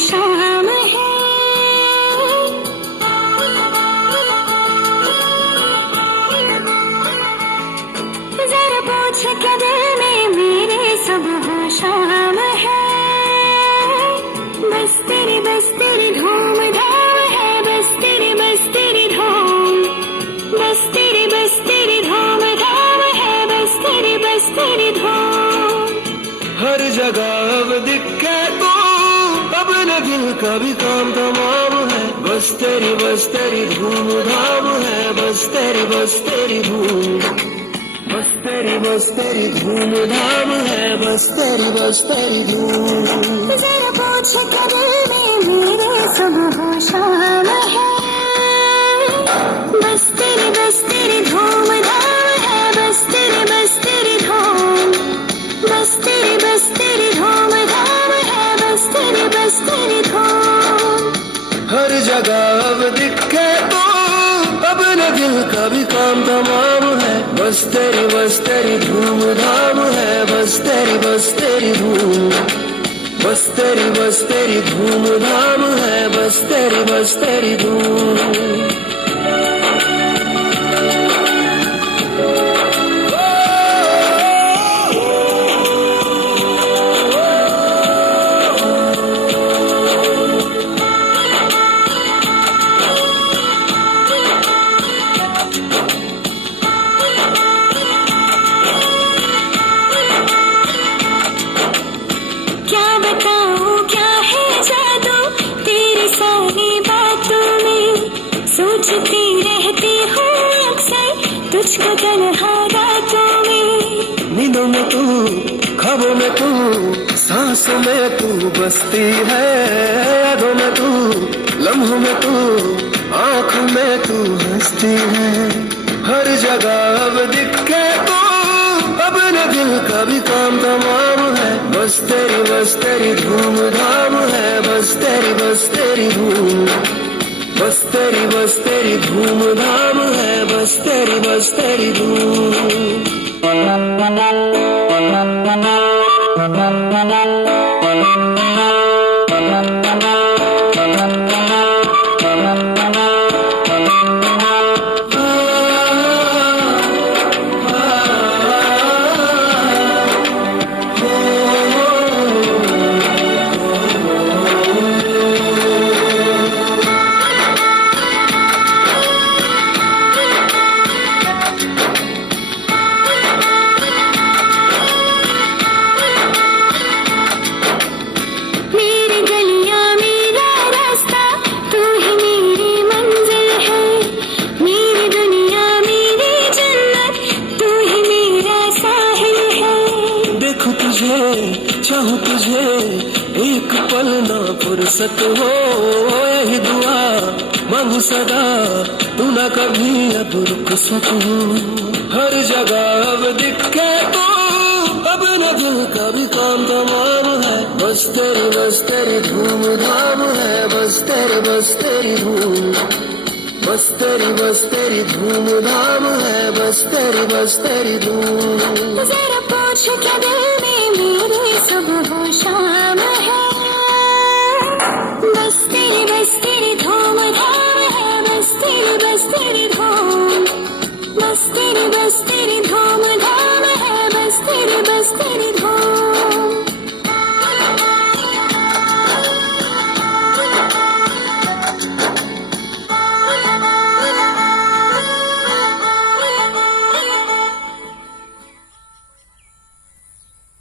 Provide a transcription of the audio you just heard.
शाम है। जरा पूछ के दिल में मेरे सुबह शाम है। बस तेरी धूम धाम है। बस तेरी धूम, बस तेरी धूम धाम है। बस तेरी धूम। हर जगह अब दिखे तो अब न दिल का भी काम तमाम है। बस तेरी धूम धाम है। बस तेरी धूम, बस तेरी धूम धाम है। बस तेरी धूम। जरा पूछ के दिल में मेरे सुबह शाम है। बस तेरी धूम धाम है। बस तेरी धूम, बस तेरी धूम धाम है। बस तेरी धूम। हर जगह अब दिखे तो अब न दिल का भी काम तमाम है। बस तेरी धूम धाम है। बस तेरी धूम, बस तेरी धूम धाम है। बस तेरी धूम। सोचती रहती हूँ अक्सर तुझको तन्हा रातों में। नींदों में तू, ख्वाबों में तू, सांसों में तू बसती है। यादों में तू, लम्हों में तू, आँखों में तू हंसती है। हर जगह अब दिखे तो अब न दिल का भी काम तमाम है। बस तेरी धूम धाम है। बस तेरी धूम, बस तेरी धूम धाम है। बस तेरी धूम। चाहूं तुझे एक पल ना फुर्सत हो। यही दुआ मांगू सदा तू ना कभी अब रुखसत हो। हर जगह अब दिखे तो अब न दिल का भी काम तमाम है। बस तेरी धूम धाम है। बस तेरी धूम, बस तेरी धूम धाम है। बस तेरी धूम। जरा पूछ के दिल में मेरे सुबह शाम